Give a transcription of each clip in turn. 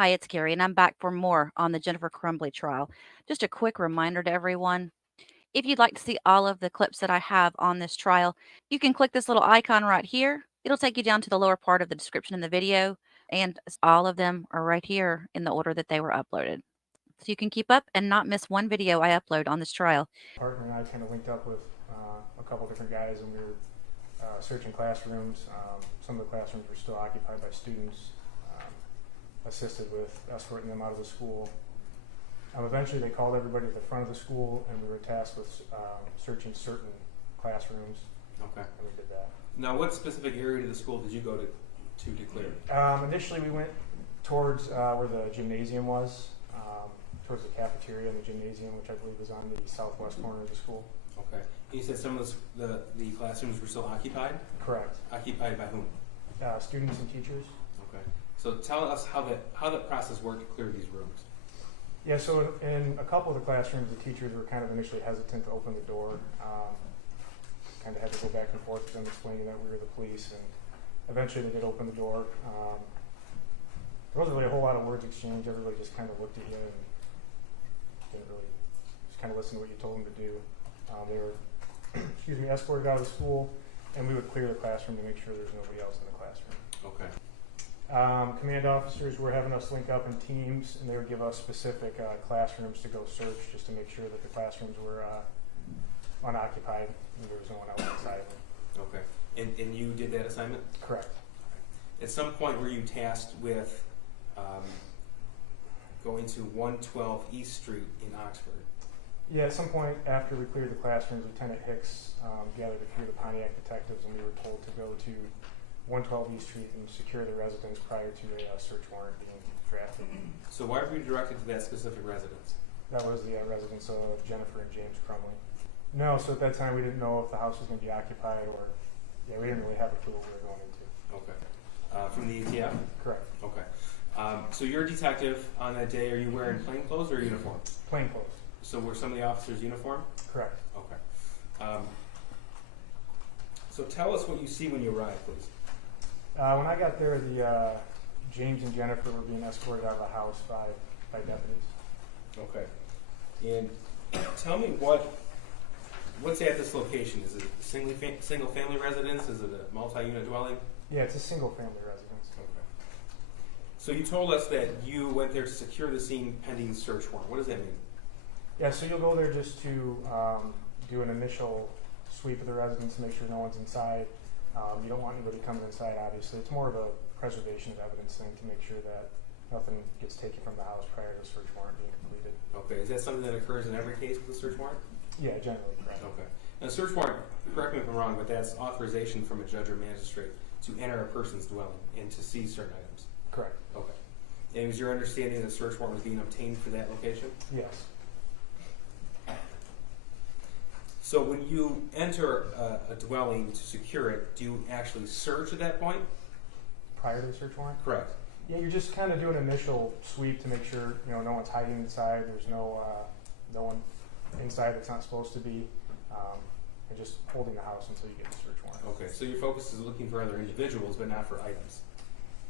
Hi, it's Carrie, and I'm back for more on the Jennifer Crumbley trial. Just a quick reminder to everyone, if you'd like to see all of the clips that I have on this trial, you can click this little icon right here. It'll take you down to the lower part of the description in the video, and all of them are right here in the order that they were uploaded. So you can keep up and not miss one video I upload on this trial. Partner and I kind of linked up with a couple different guys, and we were searching classrooms. Some of the classrooms were still occupied by students. Assisted with escorting them out of the school. Eventually, they called everybody at the front of the school, and we were tasked with searching certain classrooms. Okay. And we did that. Now, what specific area of the school did you go to declare? Initially, we went towards where the gymnasium was, towards the cafeteria and the gymnasium, which I believe is on the southwest corner of the school. Okay. And you said some of the classrooms were still occupied? Correct. Occupied by whom? Students and teachers. Okay. So tell us how that process worked to clear these rooms. Yeah, so in a couple of the classrooms, the teachers were kind of initially hesitant to open the door. Kind of had to go back and forth with them explaining that we were the police, and eventually they did open the door. There wasn't really a whole lot of words exchanged. Everybody just kind of looked at you and didn't really just kind of listen to what you told them to do. They were, escorted out of the school, and we would clear the classroom to make sure there's nobody else in the classroom. Okay. Command officers were having us link up in teams, and they would give us specific classrooms to go search just to make sure that the classrooms were unoccupied and there was no one else inside them. Okay. And you did that assignment? Correct. At some point, were you tasked with going to 112 East Street in Oxford? Yeah, at some point after we cleared the classrooms, Lieutenant Hicks gathered a few of the Pontiac detectives, and we were told to go to 112 East Street and secure the residence prior to a search warrant being drafted. So why were you directed to that specific residence? That was the residence of Jennifer and James Crumbley. No, so at that time we didn't know if the house was going to be occupied, or we didn't really have a clue what we were going into. Okay. From the ATF? Correct. Okay. So you're a detective on that day. Are you wearing plain clothes or uniform? Plain clothes. So were some of the officers uniform? Correct. Okay. So tell us what you see when you arrive, please. When I got there, the James and Jennifer were being escorted out of the house by deputies. Okay. And tell me what's at this location? Is it a single family residence? Is it a multi-unit dwelling? Yeah, it's a single family residence. Okay. So you told us that you went there to secure the scene pending search warrant. What does that mean? Yeah, so you'll go there just to do an initial sweep of the residence to make sure no one's inside. You don't want anybody coming inside, obviously. It's more of a preservation of evidence thing to make sure that nothing gets taken from the house prior to the search warrant being completed. Okay. Is that something that occurs in every case with a search warrant? Yeah, generally, correct. Okay. Now, a search warrant, correct me if I'm wrong, but that's authorization from a judge or magistrate to enter a person's dwelling and to seize certain items. Correct. Okay. And was your understanding that a search warrant was being obtained for that location? Yes. So when you enter a dwelling to secure it, do you actually search at that point? Prior to the search warrant? Correct. Yeah, you're just kind of doing an initial sweep to make sure no one's hiding inside. There's no one inside that's not supposed to be, and just holding the house until you get the search warrant. Okay, so your focus is looking for other individuals, but not for items.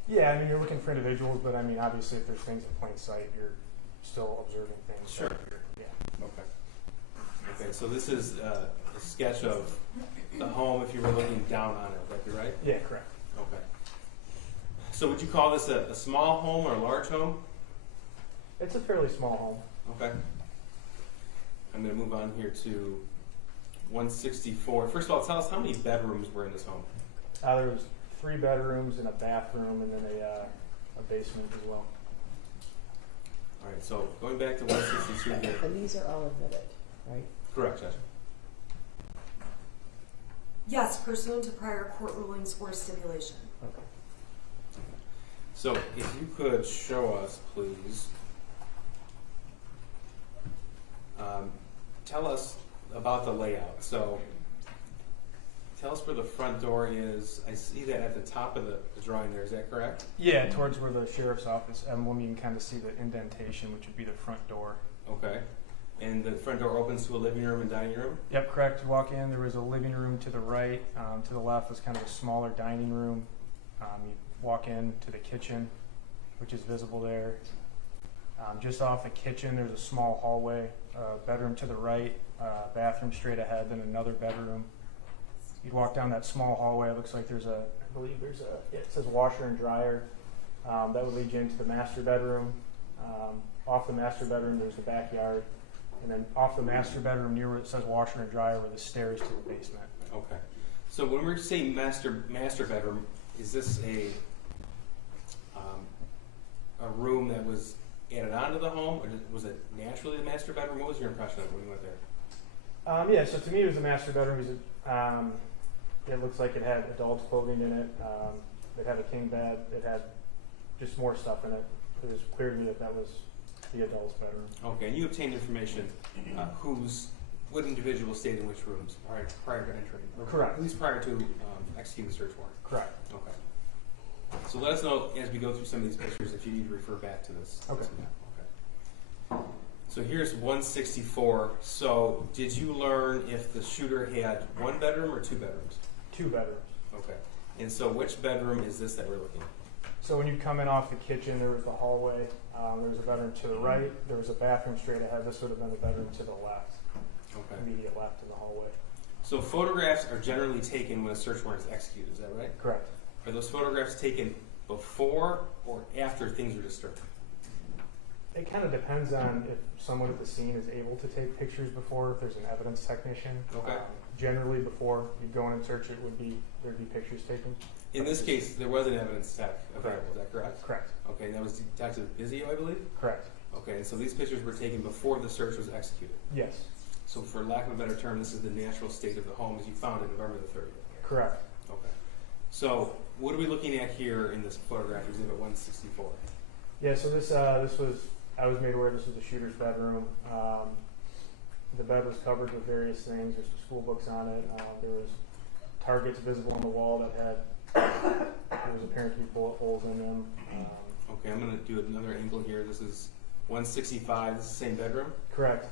Yeah, I mean, you're looking for individuals, but I mean, obviously, if there's things in plain sight, you're still observing things. Sure. Yeah. Okay. Okay, so this is a sketch of the home if you were looking down on it. Would that be right? Yeah, correct. Okay. So would you call this a small home or a large home? It's a fairly small home. Okay. I'm going to move on here to 164. First of all, tell us how many bedrooms were in this home? There was 3 bedrooms and a bathroom, and then a basement as well. All right, so going back to 162 here. And these are all admitted, right? Correct, Judge. Yes, pursuant to prior court rulings or stipulation. Okay. So if you could show us, please, tell us about the layout. So tell us where the front door is. I see that at the top of the drawing there. Is that correct? Yeah, towards where the sheriff's office emblem, you can kind of see the indentation, which would be the front door. Okay. And the front door opens to a living room and dining room? Yep, correct. You walk in, there was a living room to the right. To the left was kind of a smaller dining room. You walk in to the kitchen, which is visible there. Just off the kitchen, there's a small hallway, bedroom to the right, bathroom straight ahead, then another bedroom. You'd walk down that small hallway. It looks like it says washer and dryer. That would lead you into the master bedroom. Off the master bedroom, there's the backyard. And then off the master bedroom, near where it says washer and dryer, were the stairs to the basement. Okay. So when we're saying master bedroom, is this a room that was added onto the home, or was it naturally the master bedroom? What was your impression of it when you went there? Yeah, so to me it was a master bedroom because it looks like it had adult clothing in it. It had a king bed. It had just more stuff in it. It was clear to me that was the adult's bedroom. Okay, and you obtained information what individual stayed in which rooms prior to entering? Or Correct. At least prior to executing the search warrant? Correct. Okay. So let us know as we go through some of these pictures if you need to refer back to this. Okay. Okay. So here's 164. So did you learn if the shooter had one bedroom or two bedrooms? Two bedrooms. Okay. And so which bedroom is this that we're looking at? So when you come in off the kitchen, there was the hallway. There was a bedroom to the right. There was a bathroom straight ahead. This would have been the bedroom to the left. Okay. Immediate left in the hallway. So photographs are generally taken when a search warrant is executed. Is that right? Correct. Are those photographs taken before or after things are disturbed? It kind of depends on if someone at the scene is able to take pictures before, if there's an evidence technician. Okay. Generally, before you go in and search, there'd be pictures taken. In this case, there was an evidence tech available. Is that correct? Correct. Okay, and that was Detective Bizio, I believe? Correct. Okay, and so these pictures were taken before the search was executed. Yes. So for lack of a better term, this is the natural state of the home as you found it November the 30th. Correct. Okay. So what are we looking at here in this photograph, Exhibit 164? Yeah, so I was made aware this was the shooter's bedroom. The bed was covered with various things. There's some school books on it. There was targets visible on the wall that there was apparent to be bullet holes in them. Okay, I'm going to do another angle here. This is 165. This is the same bedroom? Correct.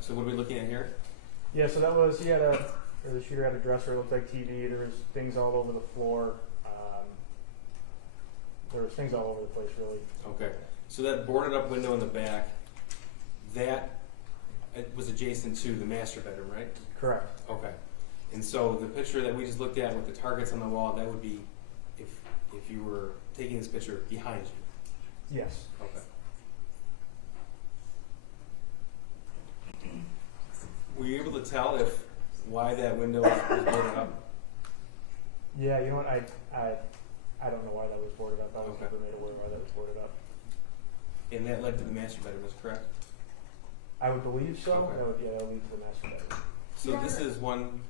So what are we looking at here? Yeah, so that was, the shooter had a dresser, it looked like TV, there was things all over the floor. There was things all over the place, really. Okay, so that boarded up window in the back, that was adjacent to the master bedroom, right? Correct. Okay, and so the picture that we just looked at with the targets on the wall, that would be if you were taking this picture behind you? Yes. Okay. Were you able to tell why that window was boarded up? Yeah, you know what, I don't know why that was boarded up. I was Okay. never made aware why that was boarded up. And that led to the master bedroom, is correct? I would believe so. Okay. That would lead to the master bedroom. So Yeah. this is one.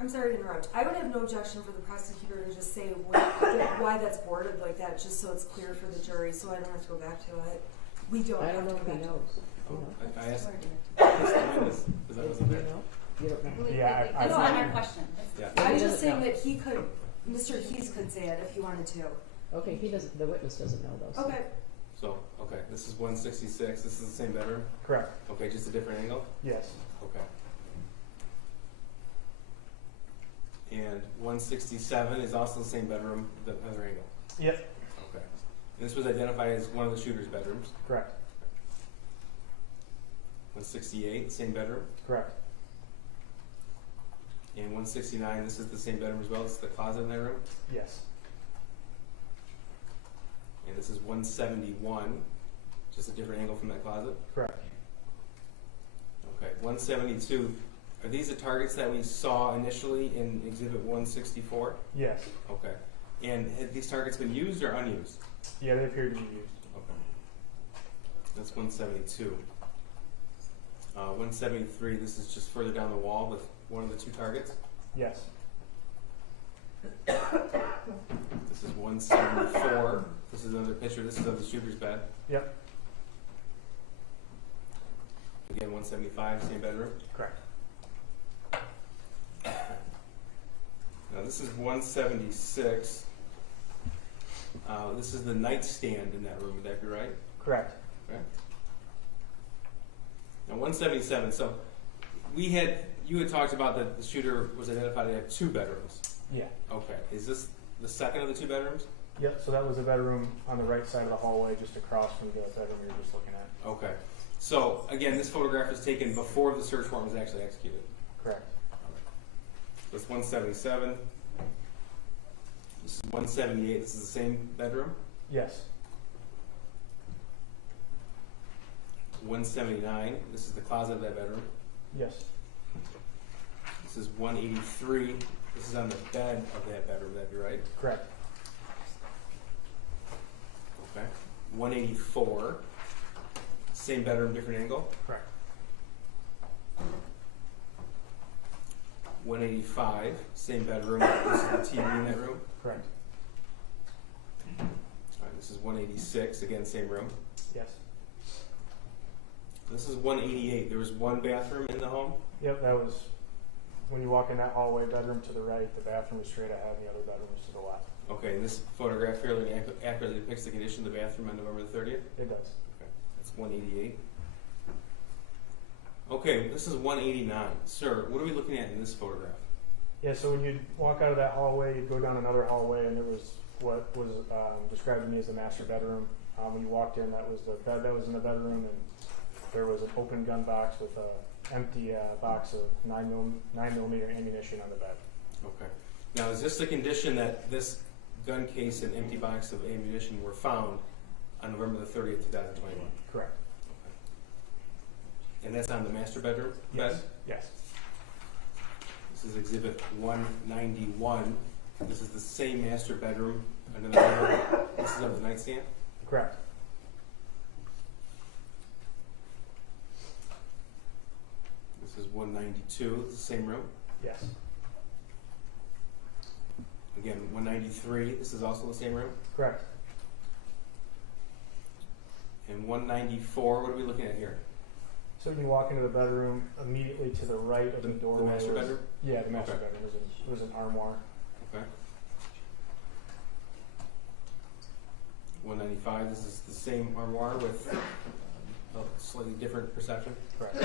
I'm sorry to interrupt. I would have no objection for the prosecutor to just say why that's boarded like that, just so it's clear for the jury, so I don't have to go back to it. We don't I have don't know to if go he back knows. Oh, You know? I asked. to it. What's the witness? Is that Do what's you there? know? You don't know. Yeah, I That's thought- not our question. Yeah. I was He just doesn't saying know. that he could, Mr. Hees could say it if he wanted to. Okay, the witness doesn't know those. Okay. So, okay, this is 166. This is the same bedroom? Correct. Okay, just a different angle? Yes. Okay. And 167 is also the same bedroom, the other angle? Yep. Okay. And this was identified as one of the shooter's bedrooms? Correct. 168, same bedroom? Correct. And 169, this is the same bedroom as well? This is the closet in that room? Yes. And this is 171, just a different angle from that closet? Correct. Okay, 172. Are these the targets that we saw initially in Exhibit 164? Yes. Okay. And had these targets been used or unused? Yeah, they appear to be used. Okay. That's 172. 173, this is just further down the wall with one of the two targets. Yes. This is 174. This is another picture. This is of the shooter's bed. Yep. Again, 175, same bedroom. Correct. Now this is 176. This is the nightstand in that room. Would that be right? Correct. Okay. Now 177. So you had talked about that the shooter was identified to have two bedrooms. Yeah. Okay. Is this the second of the two bedrooms? Yep, so that was the bedroom on the right side of the hallway, just across from the bedroom you were just looking at. Okay. So again, this photograph was taken before the search warrant was actually executed. Correct. That's 177. This is 178. This is the same bedroom. Yes. 179. This is the closet of that bedroom. Yes. This is 183. This is on the bed of that bedroom. Would that be right? Correct. Okay. 184. Same bedroom, different angle. Correct. 185. Same bedroom. This is the TV in that room. Correct. All right, this is 186. Again, same room. Yes. This is 188. There was one bathroom in the home. Yep, that was when you walk in that hallway, bedroom to the right, the bathroom is straight ahead, and the other bedroom is to the left. Okay, and this photograph fairly accurately depicts the condition of the bathroom on November the 30th? It does. Okay, that's 188. Okay, this is 189. Sir, what are we looking at in this photograph? Yeah, so when you walk out of that hallway, you'd go down another hallway, and there was what was described to me as the master bedroom. When you walked in, that was the bed that was in the bedroom, and there was an open gun box with an empty box of 9mm ammunition on the bed. Okay. Now, is this the condition that this gun case and empty box of ammunition were found on November the 30th, 2021? Correct. And that's on the master bedroom Yes. bed? Yes. This is exhibit 191. This is the same master bedroom. Another bedroom. This is on the nightstand? Correct. This is 192. It's the same room. Yes. Again, 193. This is also the same room. Correct. And 194. What are we looking at here? So when you walk into the bedroom, immediately to the right of the doorway. The master was- bedroom? Yeah, the master Okay. bedroom was an armoire. Okay. 195. This is the same armoire with a slightly different perception. Correct.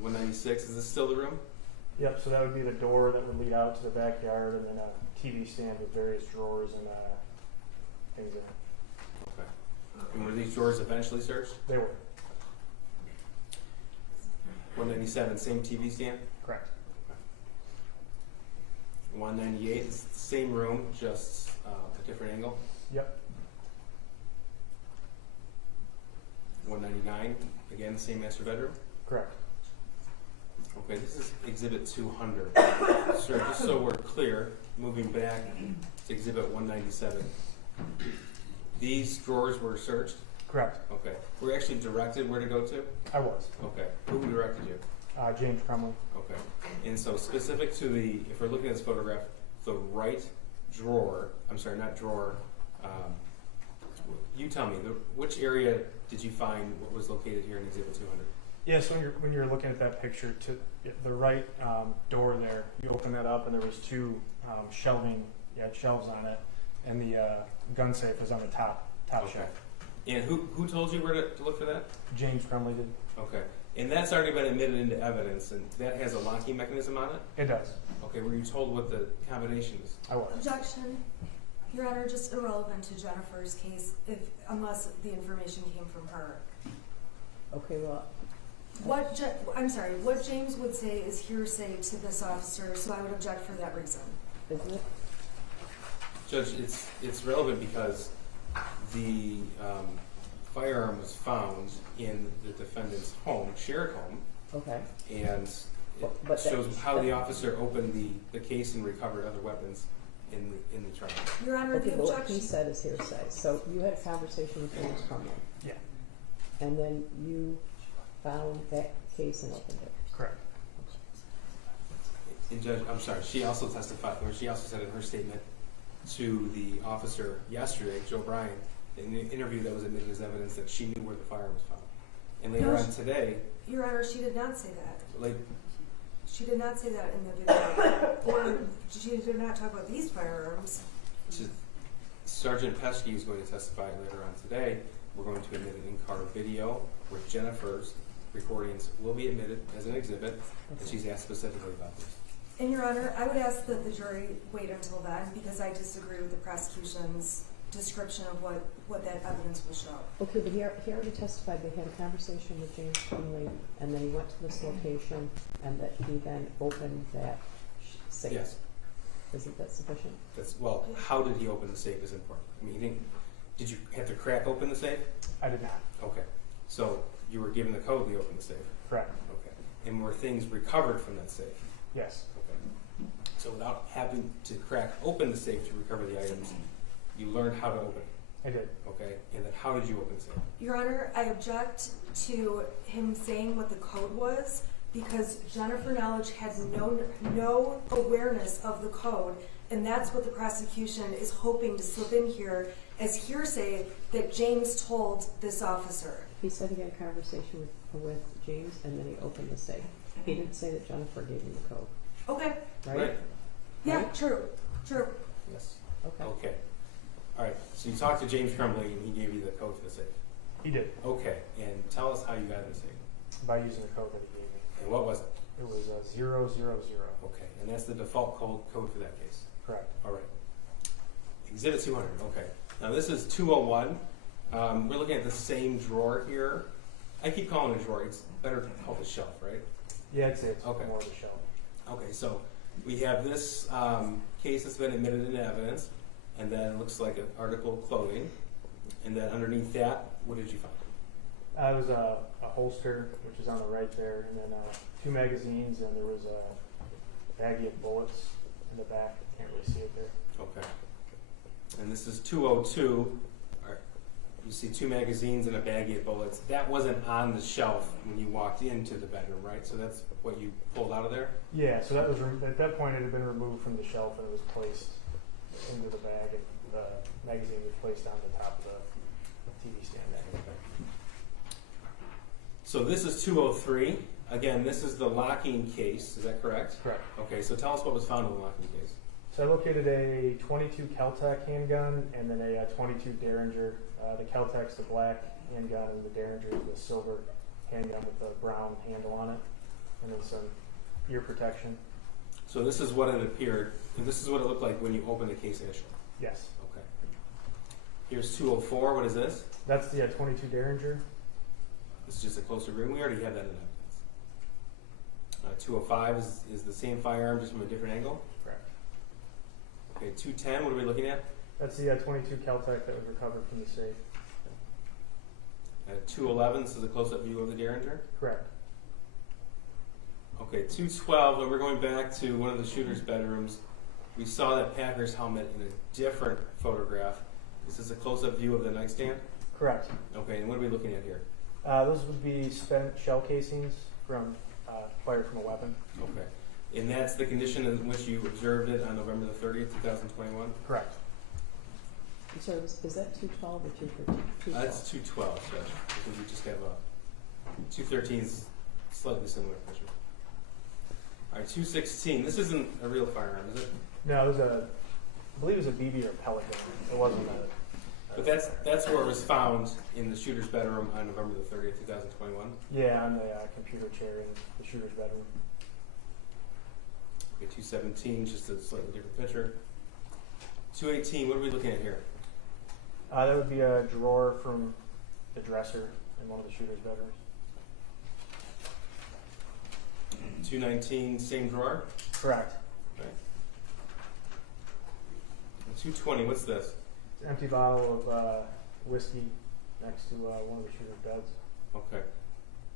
196. Is this still the room? Yep, so that would be the door that would lead out to the backyard, and then a TV stand with various drawers and things in it. Okay. And were these drawers eventually searched? They were. 197. Same TV stand. Correct. 198 is the same room, just a different angle. Yep. 199, again, same master bedroom. Correct. Okay, this is exhibit 200. Sir, just so we're clear, moving back to exhibit 197. These drawers were searched? Correct. Okay. Were you actually directed where to go to? I was. Okay. Who directed you? James Crumbley. Okay. And so specific to the, if we're looking at this photograph, the right drawer, I'm sorry, not drawer, you tell me, which area did you find what was located here in exhibit 200? Yeah, so when you're looking at that picture, to the right door there, you open that up, and there was two shelves on it, and the gun safe was on the top Okay. shelf. And who told you where to look for that? James Crumbley did. Okay. And that's already been admitted into evidence, and that has a locking mechanism on it? It does. Okay, were you told what the combination is? I was. Objection. Your Honor, just irrelevant to Jennifer's case, unless the information came from her. Okay, well, What James would say is hearsay to this officer, so I would object for that reason. isn't it? Judge, it's relevant because the firearm was found in the defendant's home, shared home, Okay. and it But shows how the officer opened the case and recovered other weapons in the trial. Your Honor, Okay, the but what he objection. said is hearsay. So you had a conversation with James Crumbley, Yeah. and then you found that case and opened it. Correct. And Judge, I'm sorry, she also testified, or she also said in her statement to the officer yesterday, Joe Bryan, in the interview that was admitted as evidence that she knew where the firearm was found. And later No, on today, Your Honor, she did not say that. like, She did not say that in the video. Or she did not talk about these firearms. Sergeant Pesky is going to testify later on today. We're going to admit an in-car video where Jennifer's recordings will be admitted as an exhibit, and she's asked specifically about this. And Your Honor, I would ask that the jury wait until then because I disagree with the prosecution's description of what that evidence will show. Okay, but he already testified that he had a conversation with James Crumbley, and then he went to this location, and that he then opened that safe. Yes. Isn't that sufficient? Well, how did he open the safe is important. I mean, did you have to crack open the safe? I did not. Okay. So you were given the code to open the safe. Correct. Okay. And were things recovered from that safe? Yes. Okay. So without having to crack open the safe to recover the items, you learned how to open it. I did. Okay. And then how did you open the safe? Your Honor, I object to him saying what the code was because Jennifer Knowledge had no awareness of the code, and that's what the prosecution is hoping to slip in here as hearsay that James told this officer. He said he had a conversation with James, and then he opened the safe. He didn't say that Jennifer gave him the code, Okay. right? Yeah, Right? true. Yes. Okay. Okay. All right. So you talked to James Crumbley and he gave you the code for the safe. He did. Okay. And tell us how you got in the safe. By using the code that he gave me. And what was it? It was 000. Okay. And that's the default code for that case. Correct. All right. Exhibit 200. Okay. Now this is 201. We're looking at the same drawer here. I keep calling it a drawer. It's better called a shelf, right? Yeah, I'd say it's Okay. more of a shelf. Okay. So we have this case that's been admitted into evidence, and then it looks like an article of clothing. And then underneath that, what did you find? It was a holster, which is on the right there, and then 2 magazines, and there was a baggie of bullets in the back. Can't really see it there. Okay. And this is 202. All right. You see 2 magazines and a baggie of bullets. That wasn't on the shelf when you walked into the bedroom, right? So that's what you pulled out of there? Yeah, so that was at that point it had been removed from the shelf and it was placed into the bag, and the magazine was placed on the top of the TV stand there. So this is 203. Again, this is the locking case. Is that correct? Correct. Okay, so tell us what was found in the locking case. So I located a 22 Kel-Tec handgun and then a 22 Derringer. The Kel-Tec's the black handgun and the Derringer is the silver handgun with the brown handle on it, and then some ear protection. So this is what it appeared. And this is what it looked like when you opened the case initially. Yes. Okay. Here's 204. What is this? That's the 22 Derringer. This is just a closer room. We already have that in evidence. 205 is the same firearm, just from a different angle. Correct. Okay, 210. What are we looking at? That's the 22 Kel-Tec that was recovered from the safe. 211. This is a close-up view of the Derringer. Correct. Okay, 212, when we're going back to one of the shooter's bedrooms, we saw that Packer's helmet in a different photograph. This is a close-up view of the nightstand? Correct. Okay, and what are we looking at here? Those would be spent shell casings from fired from a weapon. Okay. And that's the condition in which you observed it on November the 30th, 2021? Correct. So is that 212 or 213? That's 212, Judge, because we just have a 213 is slightly similar picture. All right, 216. This isn't a real firearm, is it? No, it was I believe it was a BB or pellet gun. It wasn't a. But that's where it was found in the shooter's bedroom on November the 30th, 2021. Yeah, on the computer chair in the shooter's bedroom. Okay, 217, just a slightly different picture. 218, what are we looking at here? That would be a drawer from the dresser in one of the shooter's bedrooms. 219, same drawer. Correct. Okay. And 220, what's this? It's an empty bottle of whiskey next to one of the shooter's beds. Okay.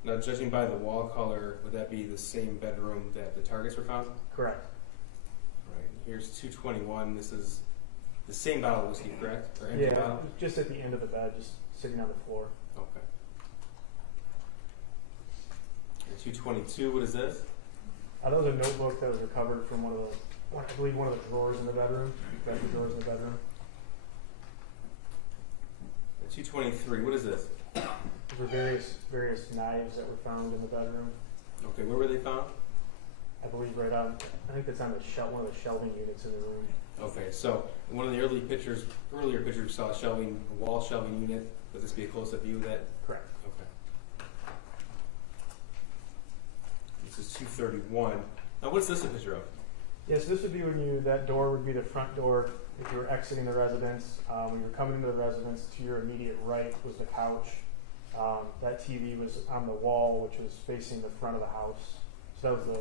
Now, judging by the wall color, would that be the same bedroom that the targets were found? Correct. Right. Here's 221. This is the same bottle of whiskey, correct? Or empty Yeah, bottle? just at the end of the bed, just sitting on the floor. Okay. And 222, what is this? That was a notebook that was recovered from I believe one of the drawers in the bedroom. Dresser drawers in the bedroom. And 223, what is this? There were various knives that were found in the bedroom. Okay, where were they found? I believe right on. I think that's on one of the shelving units in the room. Okay, so in one of the earlier pictures, we saw a wall shelving unit. Would this be a close-up view of that? Correct. Okay. This is 231. Now, what's this a picture of? Yes, this would be that door would be the front door if you were exiting the residence. When you were coming into the residence, to your immediate right was the couch. That TV was on the wall, which was facing the front of the house. So that was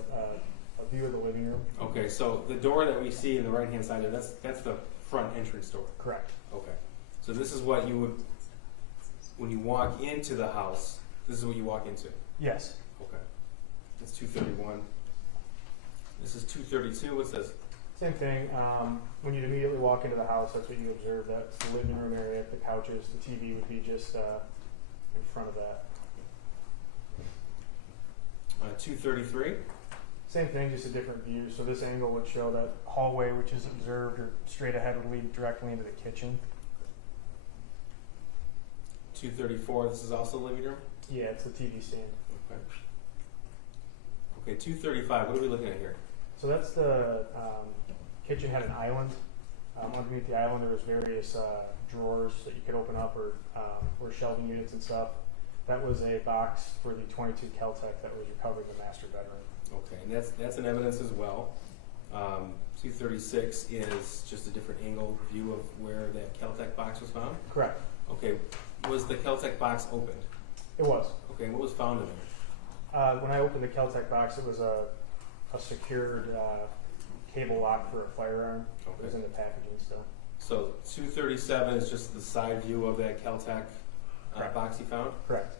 a view of the living room. Okay, so the door that we see in the right-hand side there, that's the front entrance door. Correct. Okay. So this is what you would, when you walk into the house, this is what you walk into. Yes. Okay. That's 231. This is 232. What's this? Same thing. When you'd immediately walk into the house, that's what you observe. That's the living room area, the couches. The TV would be just in front of that. 233. Same thing, just a different view. So this angle would show that hallway, which is observed or straight ahead, would lead directly into the kitchen. 234. This is also the living room. Yeah, it's the TV stand. Okay. Okay. 235. What are we looking at here? So that's the kitchen had an island. Underneath the island, there was various drawers that you could open up, or shelving units and stuff. That was a box for the 22 Kel-Tec that was recovered in the master bedroom. Okay, and that's an evidence as well. 236 is just a different angle view of where that Kel-Tec box was found. Correct. Okay, was the Kel-Tec box opened? It was. Okay, and what was found in it? When I opened the Kel-Tec box, it was a secured cable lock for a firearm. Okay. It was in the packaging still. So 237 is just the side view of that Kel-Tec box you found? Correct.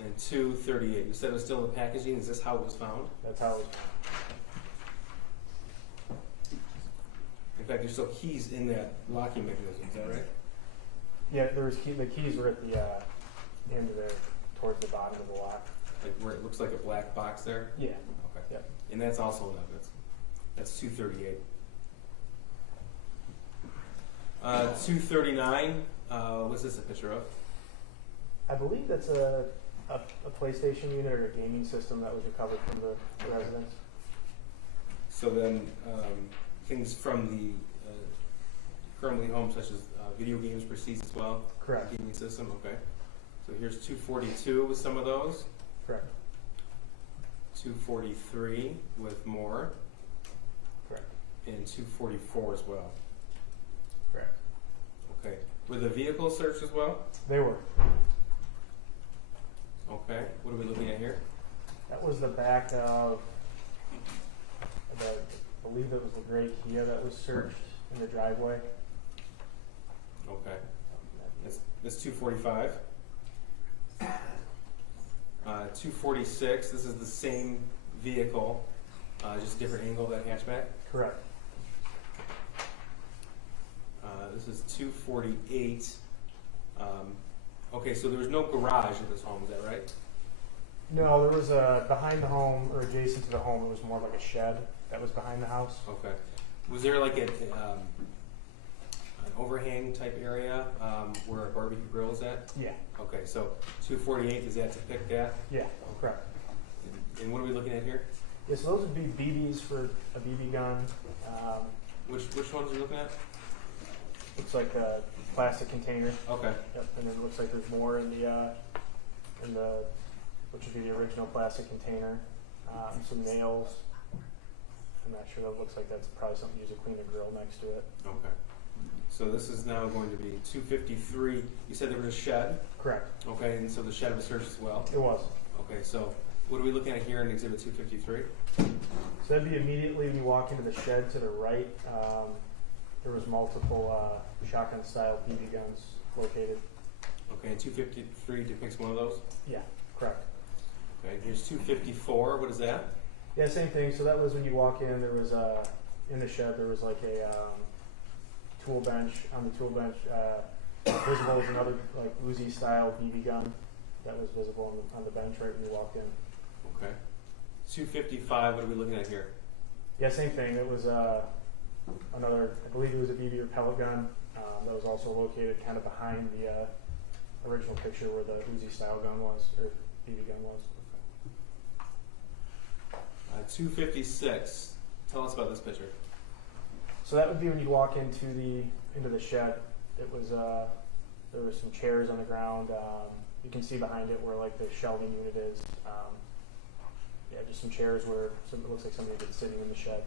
And 238, you said it was still in the packaging. Is this how it was found? That's how it was. In fact, there's still keys in that locking mechanism. Is that right? Yeah, there was the keys were at the end of there, towards the bottom of the lock. Like where it looks like a black box there? Yeah. Okay. Yep. And that's also an evidence. That's 238. 239, what's this a picture of? I believe that's a PlayStation unit or a gaming system that was recovered from the residence. So then, things from the Crumbley home, such as video games, proceeds as well? Correct. Gaming system, okay. So here's 242 with some of those. Correct. 243 with more. Correct. And 244 as well. Correct. Okay. Were the vehicles searched as well? They were. Okay. What are we looking at here? That was the back of I believe it was the gray Kia that was searched in the driveway. Okay. That's 245. 246, this is the same vehicle, just a different angle of that hatchback. Correct. This is 248. Okay, so there was no garage in this home, is that right? No, there was behind the home or adjacent to the home. It was more like a shed that was behind the house. Okay. Was there like an overhang type area where a barbecue grill is at? Yeah. Okay, so 248, does that depict that? Yeah. Correct. And what are we looking at here? Yeah, so those would be BBs for a BB gun. Which ones are you looking at? Looks like a plastic container. Okay. Yep. And then it looks like there's more in the which would be the original plastic container. Some nails. I'm not sure. That looks like that's probably something to use to clean the grill next to it. Okay. So this is now going to be 253. You said there was a shed. Correct. Okay, and so the shed was searched as well. It was. Okay, so what are we looking at here in Exhibit 253? So that'd be immediately when you walk into the shed to the right. There was multiple shotgun-style BB guns located. Okay, and 253 depicts one of those. Yeah. Correct. Okay, here's 254. What is that? Yeah, same thing. So that was when you walk in. There was in the shed. There was like a tool bench. On the tool bench, visible was another like Uzi style BB gun that was visible on the bench right when you walked in. Okay. 255. What are we looking at here? Yeah, same thing. It was another. I believe it was a BB or pellet gun that was also located kind of behind the original picture where the Uzi style gun was or BB gun was. 256. Tell us about this picture. So that would be when you walk into the shed. It was there was some chairs on the ground. You can see behind it where like the shelving unit is. Yeah, just some chairs where it looks like somebody had been sitting in the shed.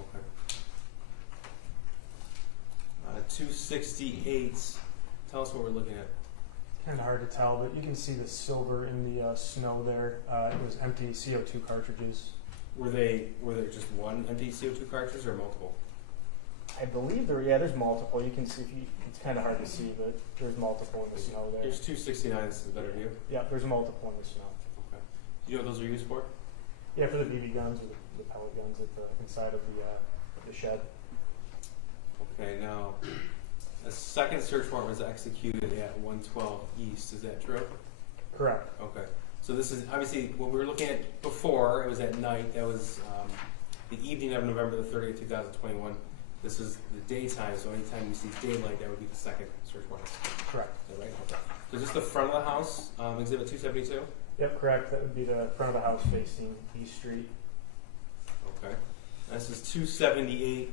Okay. 268. Tell us what we're looking at. Kind of hard to tell, but you can see the silver in the snow there. It was empty CO2 cartridges. Were there just one empty CO2 cartridge or multiple? I believe there's multiple. You can see, it's kind of hard to see, but there's multiple in the snow there. Here's 269. This is a better view. Yeah, there's multiple in the snow. Okay. Do you know what those are used for? Yeah, for the BB guns or the pellet guns at the inside of the shed. Okay, now, a second search warrant was executed at 112 East. Is that true? Correct. Okay. So this is obviously what we were looking at before. It was at night. That was the evening of November the 30th, 2021. This is the daytime, so anytime you see daylight, that would be the second search warrant. Correct. Is that right? Okay. So just the front of the house, Exhibit 272? Yep, correct. That would be the front of the house facing East Street. Okay. This is 278.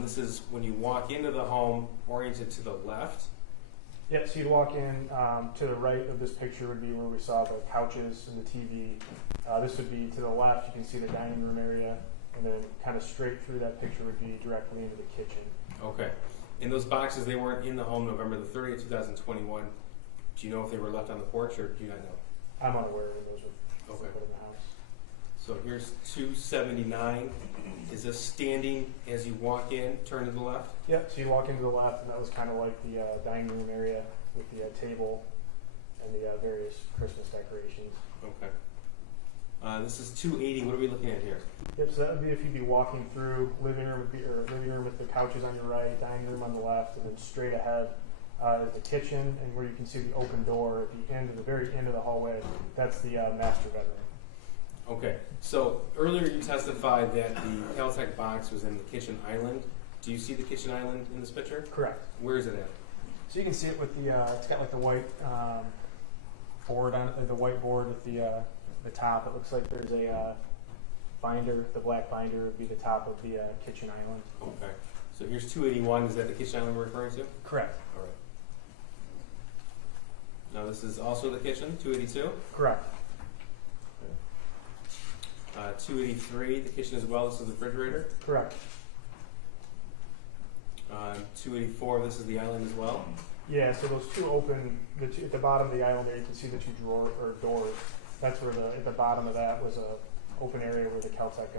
This is when you walk into the home, oriented to the left. Yep, so you'd walk in to the right of this picture would be where we saw the couches and the TV. This would be to the left. You can see the dining room area. And then kind of straight through that picture would be directly into the kitchen. Okay. In those boxes, they weren't in the home November the 30th, 2021. Do you know if they were left on the porch or do you not know? I'm unaware that those were Okay. put in the house. So here's 279. Is this standing as you walk in, turn to the left? Yep, so you walk into the left, and that was kind of like the dining room area with the table and the various Christmas decorations. Okay. This is 280. What are we looking at here? Yep, so that would be if you'd be walking through living room with the couches on your right, dining room on the left, and then straight ahead is the kitchen, and where you can see the open door at the very end of the hallway. That's the master bedroom. Okay. So earlier you testified that the Caltech box was in the kitchen island. Do you see the kitchen island in this picture? Correct. Where is it at? So you can see it with the. It's got like the white board on it, the white board with the top. It looks like there's a binder. The black binder would be the top of the kitchen island. Okay. So here's 281. Is that the kitchen island we're referring to? Correct. All right. Now this is also the kitchen, 282. Correct. 283, the kitchen as well. This is the refrigerator. Correct. 284, this is the island as well. Yeah. So those two open. At the bottom of the island there, you can see the two doors. That's where at the bottom of that was a open area where the Caltech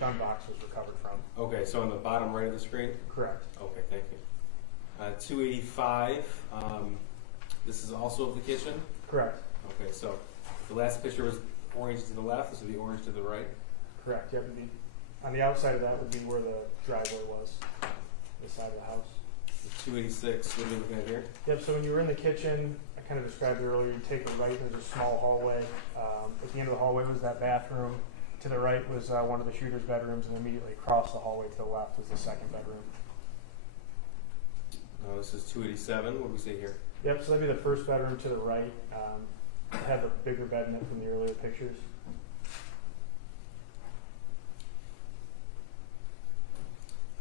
gun box was recovered from. Okay, so on the bottom right of the screen? Correct. Okay, thank you. 285, this is also of the kitchen? Correct. Okay, so the last picture was orange to the left, this would be orange to the right? Correct. Yep. On the outside of that would be where the driveway was, the side of the house. 286, what are we looking at here? Yep, so when you were in the kitchen, I kind of described it earlier, you take a right, there's a small hallway. At the end of the hallway was that bathroom. To the right was one of the shooter's bedrooms, and immediately across the hallway to the left was the second bedroom. This is 287, what do we say here? Yep, so that'd be the first bedroom to the right. It had the bigger bed in it from the earlier pictures.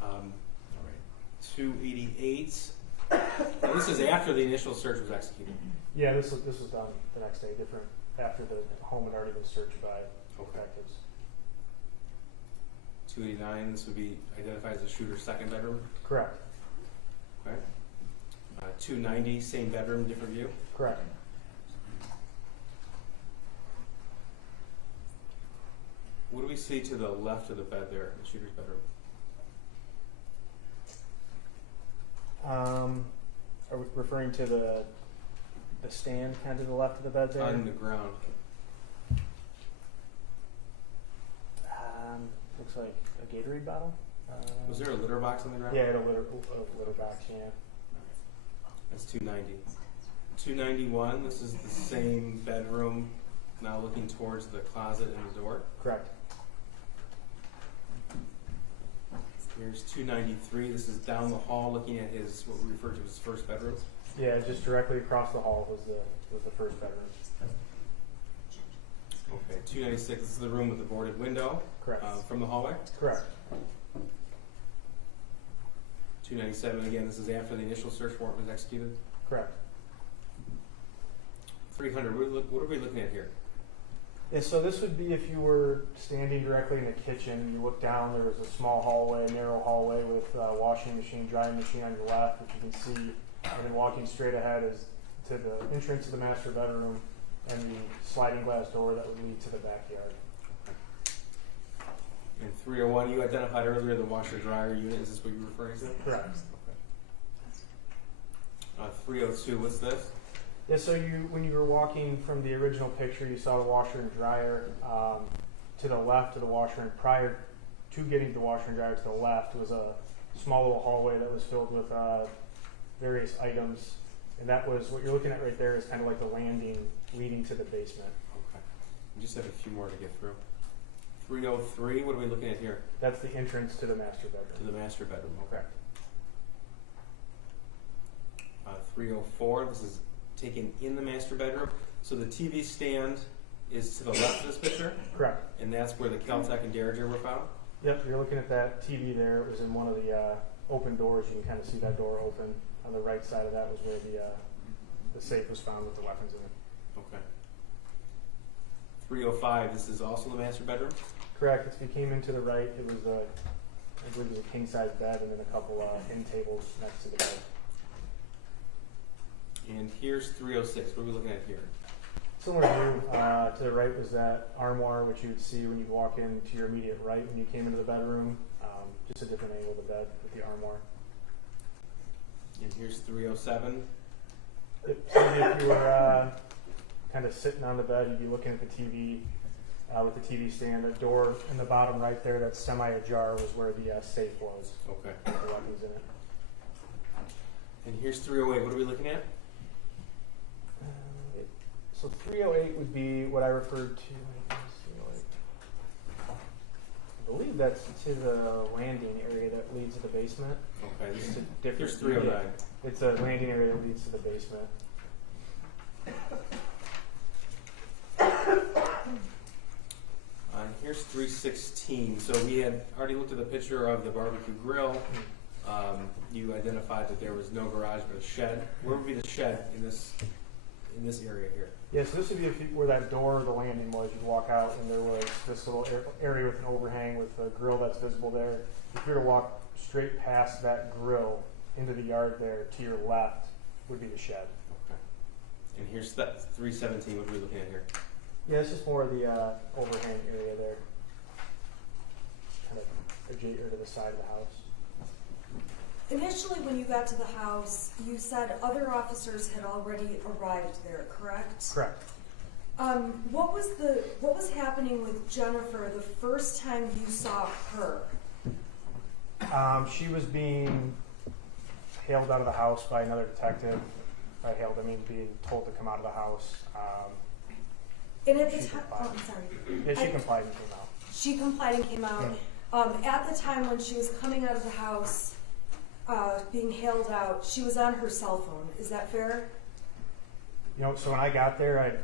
All right. 288. Now this is after the initial search was executed. Yeah, this was done the next day, different after the home had already been searched by detectives. 289, this would be identified as the shooter's second bedroom. Correct. Okay. 290, same bedroom, different view. Correct. What do we see to the left of the bed there, the shooter's bedroom? Are we referring to the stand kind of to the left of the bed there? On the ground. Looks like a Gatorade bottle. Was there a litter box on the ground? Yeah, it had a litter box, yeah. That's 290. 291, this is the same bedroom, now looking towards the closet and the door. Correct. Here's 293, this is down the hall looking at his, what we refer to as first bedroom. Yeah, just directly across the hall was the first bedroom. Okay, 296, this is the room with the boarded window. Correct. From the hallway. Correct. 297, again, this is after the initial search warrant was executed. Correct. 300, what are we looking at here? Yeah, so this would be if you were standing directly in the kitchen. You look down, there was a small hallway, narrow hallway with a washing machine, drying machine on your left, which you can see. And then walking straight ahead is to the entrance of the master bedroom and the sliding glass door that would lead to the backyard. And 301, you identified earlier the washer-dryer unit. Is this what you're referring to? Correct. 302, what's this? Yeah, so when you were walking from the original picture, you saw the washer and dryer. To the left of the washer, and prior to getting to the washer and dryer, to the left was a small little hallway that was filled with various items. And that was, what you're looking at right there is kind of like the landing leading to the basement. Okay. We just have a few more to get through. 303, what are we looking at here? That's the entrance to the master bedroom. To the master bedroom, okay. Correct. 304, this is taken in the master bedroom. So the TV stand is to the left of this picture? Correct. And that's where the Caltech and Derringer were found? Yep, you're looking at that TV there. It was in one of the open doors. You can kind of see that door open. On the right side of that was where the safe was found with the weapons in it. Okay. 305, this is also the master bedroom? Correct. If you came into the right, it was I believe it was a king-size bed and then a couple end tables next to the bed. And here's 306. What are we looking at here? Similar to the right was that armoire, which you would see when you walk into your immediate right when you came into the bedroom. Just a different angle of the bed with the armoire. And here's 307. So if you were kind of sitting on the bed, you'd be looking at the TV with the TV stand. The door in the bottom right there that's semi-ajar was where the safe was. Okay. With the weapons in it. And here's 308. What are we looking at? So 308 would be what I referred to. I believe that's to the landing area that leads to the basement. Okay. It's a different. Here's 309. It's a landing area that leads to the basement. Here's 316. So we had already looked at the picture of the barbecue grill. You identified that there was no garage but a shed. Where would be the shed in this area here? Yeah, so this would be where that door, the landing was. You'd walk out, and there was this little area with an overhang with a grill that's visible there. If you were to walk straight past that grill into the yard there, to your left would be the shed. Okay. And here's that 317. What are we looking at here? Yeah, it's just more of the overhang area there, kind of adjacent to the side of the house. Initially, when you got to the house, you said other officers had already arrived there, correct? Correct. What was happening with Jennifer the first time you saw her? She was being hailed out of the house by another detective. By hailed, I mean being told to come out of the house. And at the She time, complied. oh, I'm sorry. Yeah, she complied and came out. She complied and came out. At the time when she was coming out of the house, being hailed out, she was on her cell phone. Is that fair? You know, so when I got there,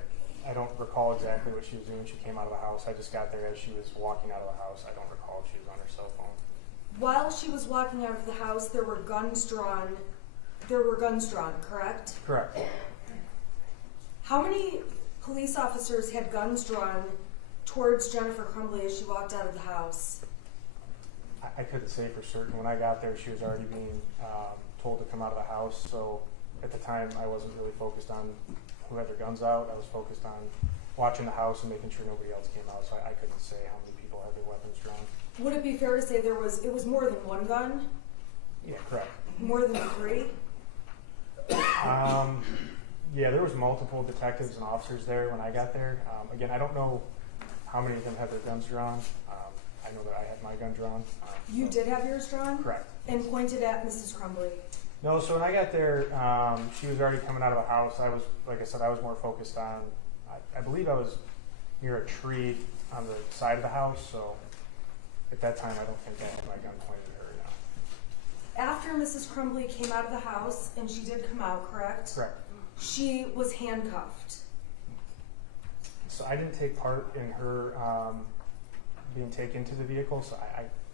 I don't recall exactly what she was doing when she came out of the house. I just got there as she was walking out of the house. I don't recall if she was on her cell phone. While she was walking out of the house, there were guns drawn. There were guns drawn, correct? Correct. How many police officers had guns drawn towards Jennifer Crumbley as she walked out of the house? I couldn't say for certain. When I got there, she was already being told to come out of the house. So at the time, I wasn't really focused on who had their guns out. I was focused on watching the house and making sure nobody else came out. So I couldn't say how many people had their weapons drawn. Would it be fair to say it was more than one gun? Yeah, correct. More than three? Yeah, there was multiple detectives and officers there when I got there. Again, I don't know how many of them had their guns drawn. I know that I had my gun drawn. You did have yours drawn? Correct. And pointed at Mrs. Crumbley? No, so when I got there, she was already coming out of the house. I was, like I said, I was more focused on, I believe I was near a tree on the side of the house, so at that time I don't think I had my gun pointed at her now. After Mrs. Crumbley came out of the house, and she did come out, correct? Correct. She was handcuffed. So I didn't take part in her being taken to the vehicle, so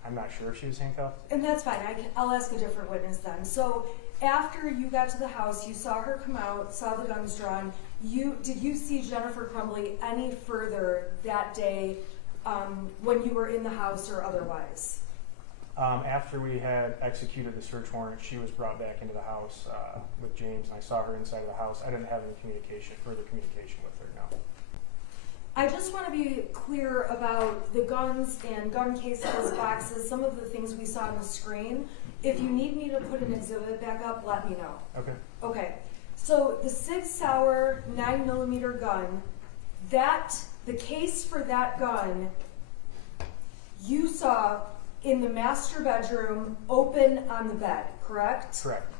I'm not sure if she was handcuffed. And that's fine. I'll ask a different witness then. So after you got to the house, you saw her come out, saw the guns drawn. Did you see Jennifer Crumbley any further that day when you were in the house or otherwise? After we had executed the search warrant, she was brought back into the house with James, and I saw her inside of the house. I didn't have any further communication with her, no. I just want to be clear about the guns and gun cases, boxes, some of the things we saw on the screen. If you need me to put an exhibit back up, let me know. Okay. Okay. So the Sig Sauer 9mm gun, the case for that gun, you saw in the master bedroom, open on the bed, correct? Correct.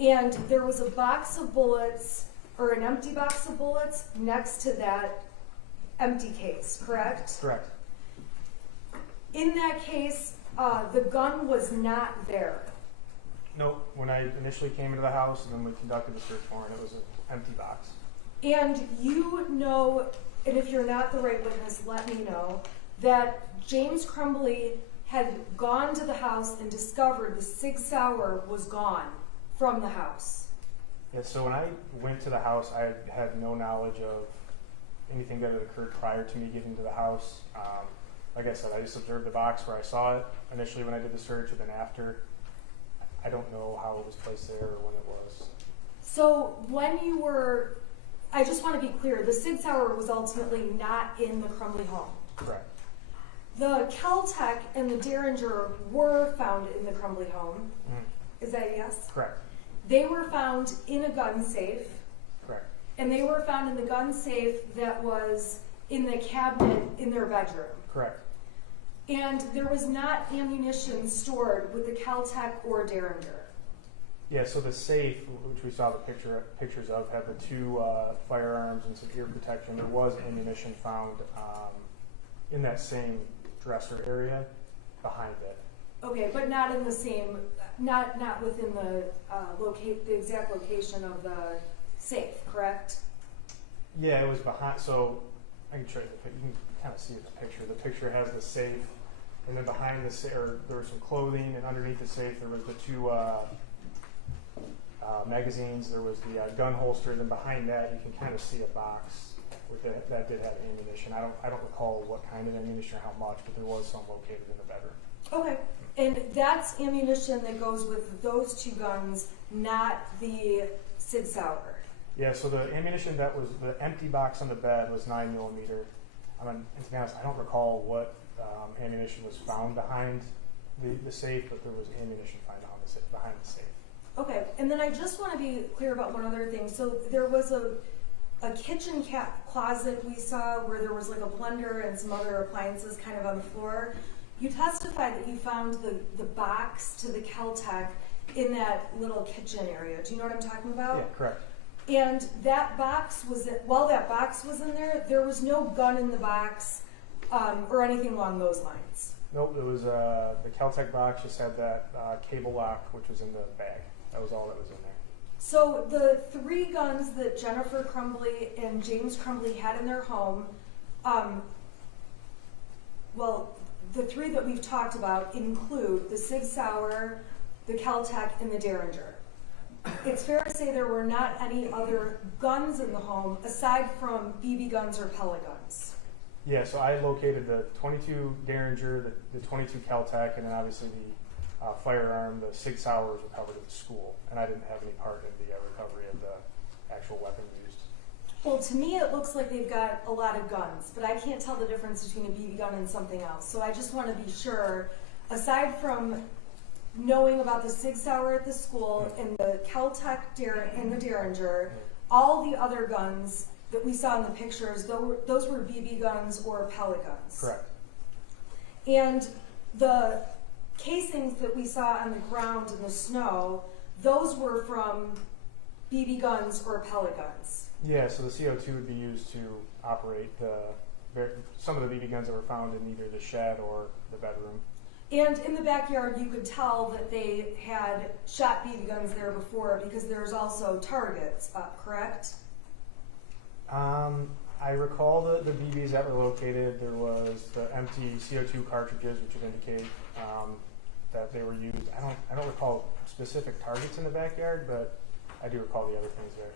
And there was a box of bullets, or an empty box of bullets, next to that empty case, correct? Correct. In that case, the gun was not there. Nope. When I initially came into the house and then we conducted the search warrant, it was an empty box. And you know, and if you're not the right witness, let me know, that James Crumbley had gone to the house and discovered the Sig Sauer was gone from the house. Yeah, so when I went to the house, I had no knowledge of anything that had occurred prior to me getting to the house. Like I said, I just observed the box where I saw it initially when I did the search, and then after. I don't know how it was placed there or when it was. So when you were, I just want to be clear, the Sig Sauer was ultimately not in the Crumbley home. Correct. The Kel-Tec and the Derringer were found in the Crumbley home. Mm-hmm. Is that a yes? Correct. They were found in a gun safe. Correct. And they were found in the gun safe that was in the cabinet in their bedroom. Correct. And there was not ammunition stored with the Kel-Tec or Derringer. Yeah, so the safe, which we saw the pictures of, had the two firearms and some ear protection. There was ammunition found in that same dresser area behind it. Okay, but not in the same, not within the exact location of the safe, correct? Yeah, it was behind. So I can show you the picture. You can kind of see it in the picture. The picture has the safe, and then behind the safe, there was some clothing, and underneath the safe there was the two magazines. There was the gun holster. Then behind that, you can kind of see a box with that did have ammunition. I don't recall what kind of ammunition or how much, but there was some located in the bedroom. Okay, and that's ammunition that goes with those two guns, not the Sig Sauer. Yeah, so the ammunition that was the empty box on the bed was 9mm. And to be honest, I don't recall what ammunition was found behind the safe, but there was ammunition found behind the safe. Okay, and then I just want to be clear about one other thing. So there was a kitchen closet we saw where there was like a blender and some other appliances kind of on the floor. You testified that you found the box to the Kel-Tec in that little kitchen area. Do you know what I'm talking about? Yeah, correct. And that box while that box was in there was no gun in the box or anything along those lines. Nope, it was the Kel-Tec box just had that cable lock, which was in the bag. That was all that was in there. So the three guns that Jennifer Crumbley and James Crumbley had in their home, the three that we've talked about include the Sig Sauer, the Kel-Tec, and the Derringer. It's fair to say there were not any other guns in the home aside from BB guns or pellet guns. Yeah, so I located the .22 Derringer, the .22 Kel-Tec, and then obviously the firearm, the Sig Sauer, was recovered at the school, and I didn't have any part in the recovery of the actual weapon used. Well, to me it looks like they've got a lot of guns, but I can't tell the difference between a BB gun and something else. So I just want to be sure, aside from knowing about the Sig Sauer at the school and the Kel-Tec and the Derringer, all the other guns that we saw in the pictures, those were BB guns or pellet guns. Correct. And the casings that we saw on the ground in the snow, those were from BB guns or pellet guns. Yeah, so the CO2 would be used to operate some of the BB guns that were found in either the shed or the bedroom. And in the backyard, you could tell that they had shot BB guns there before because there's also targets up, correct? I recall the BBs that were located. There was the empty CO2 cartridges, which would indicate that they were used. I don't recall specific targets in the backyard, but I do recall the other things there.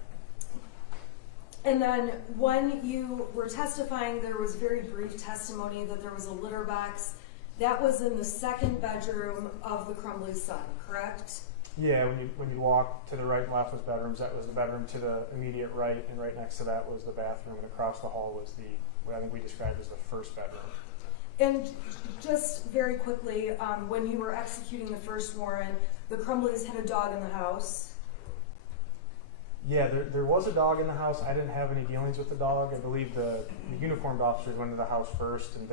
And then when you were testifying, there was very brief testimony that there was a litter box. That was in the second bedroom of the Crumbley's son, correct? Yeah, when you walk to the right and left was bedrooms. That was the bedroom to the immediate right, and right next to that was the bathroom, and across the hall was what I think we described as the first bedroom. And just very quickly, when you were executing the first warrant, the Crumbleys had a dog in the house. Yeah, there was a dog in the house. I didn't have any dealings with the dog. I believe the uniformed officers went to the house first, and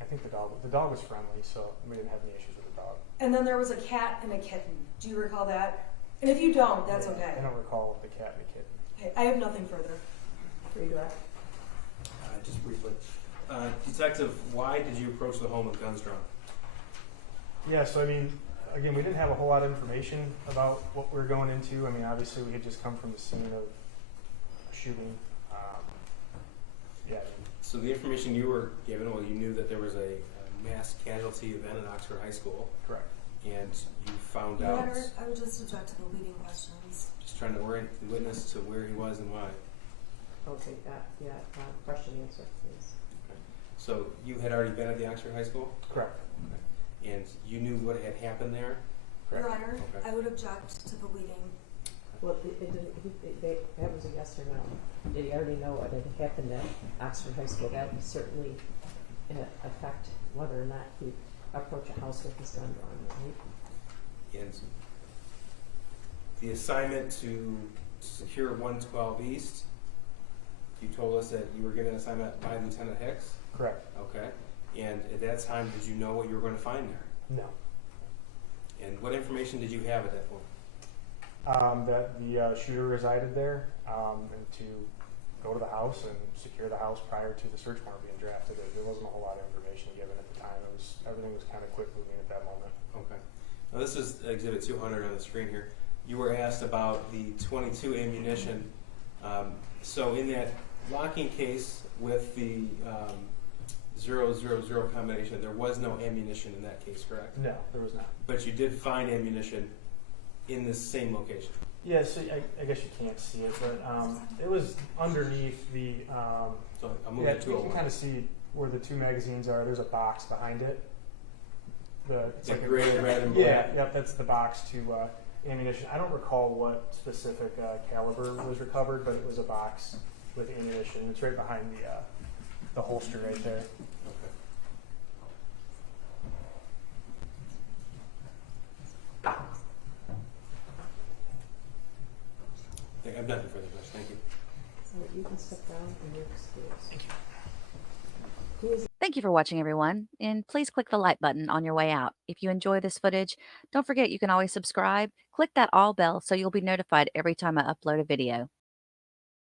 I think the dog was friendly, so we didn't have any issues with the dog. And then there was a cat and a kitten. Do you recall that? And if you don't, that's okay. I don't recall the cat and the kitten. Okay, I have nothing further. Redirect. Just briefly. Detective, why did you approach the home with guns drawn? Yeah, so I mean, again, we didn't have a whole lot of information about what we were going into. I mean, obviously we had just come from the scene of a shooting. Yeah. So the information you were given, well, you knew that there was a mass casualty event at Oxford High School, Correct. and you found Your out, Honor, I would just object to the leading questions. just trying to orient the witness to where he was and why. Okay, question answer, please. So you had already been at the Oxford High School, Correct. and you knew what had happened there? Correct. Your Honor, Okay. I would object to the leading. Well, that was a yes or no. Did he already know what had happened at Oxford High School? That would certainly affect whether or not he approach a house with his gun drawn, right? And the assignment to secure 112 East, you told us that you were given an assignment by Lieutenant Hicks? Correct. Okay. And at that time, did you know what you were going to find there? No. And what information did you have at that point? That the shooter resided there, and to go to the house and secure the house prior to the search warrant being drafted. There wasn't a whole lot of information given at the time. Everything was kind of quick moving at that moment. Okay. Now this is Exhibit 200 on the screen here. You were asked about the .22 ammunition. So in that locking case with the 000 combination, there was no ammunition in that case, correct? No, there was not. But you did find ammunition in this same location. Yeah, so I guess you can't see it, but it was underneath the. So I'm moving Yeah, to you can kind of see where the two magazines are. There's a box behind it. It's the like gray, red, and yeah, black. yep, that's the box to ammunition. I don't recall what specific caliber was recovered, but it was a box with ammunition. It's right behind the holster right there. Okay. I have nothing further, Chris. Thank you. So you can step down and you're excused. Who is Thank you for watching, everyone, and please click the like button on your way out. If you enjoy this footage, don't forget you can always subscribe. Click that all bell so you'll be notified every time I upload a video.